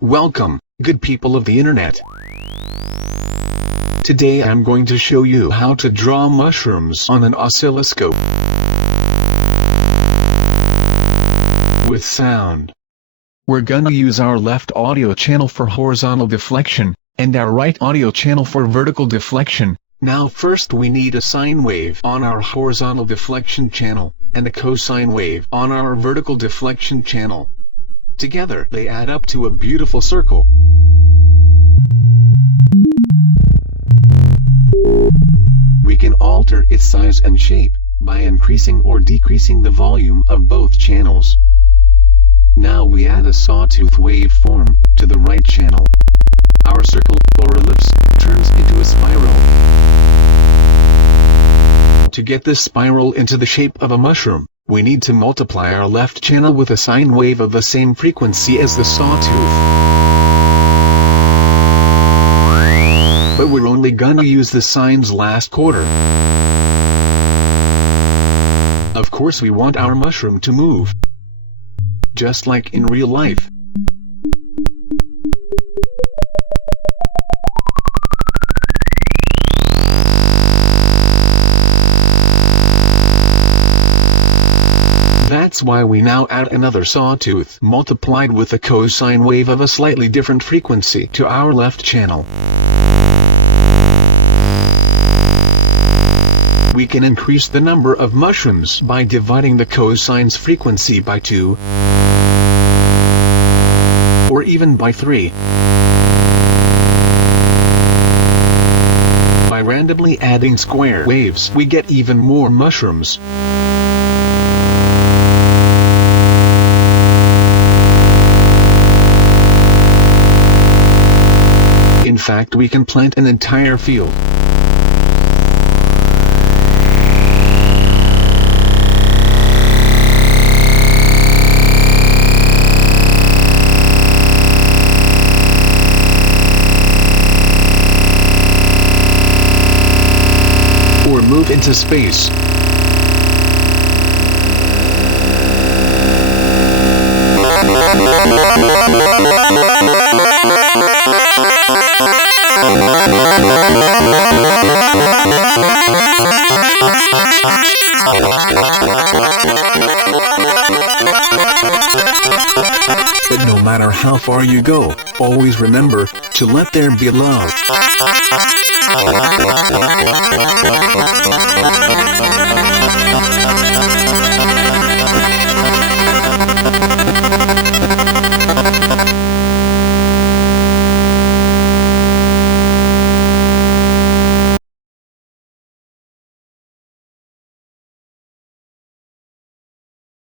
Welcome, good people of the internet. Today I'm going to show you how to draw mushrooms on an oscilloscope with sound. We're gonna use our left audio channel for horizontal deflection, and our right audio channel for vertical deflection. Now first we need a sine wave on our horizontal deflection channel, and a cosine wave on our vertical deflection channel. Together they add up to a beautiful circle. We can alter its size and shape by increasing or decreasing the volume of both channels. Now we add a sawtooth waveform to the right channel. Our circle or ellipse turns into a spiral. To get this spiral into the shape of a mushroom, we need to multiply our left channel with a sine wave of the same frequency as the sawtooth. But we're only gonna use the sine's last quarter. Of course we want our mushroom to move, just like in real life. That's why we now add another sawtooth multiplied with a cosine wave of a slightly different frequency to our left channel. We can increase the number of mushrooms by dividing the cosine's frequency by 2, or even by 3. By randomly adding square waves, we get even more mushrooms. In fact, we can plant an entire field. Or move into space. But no matter how far you go, always remember to let there be love.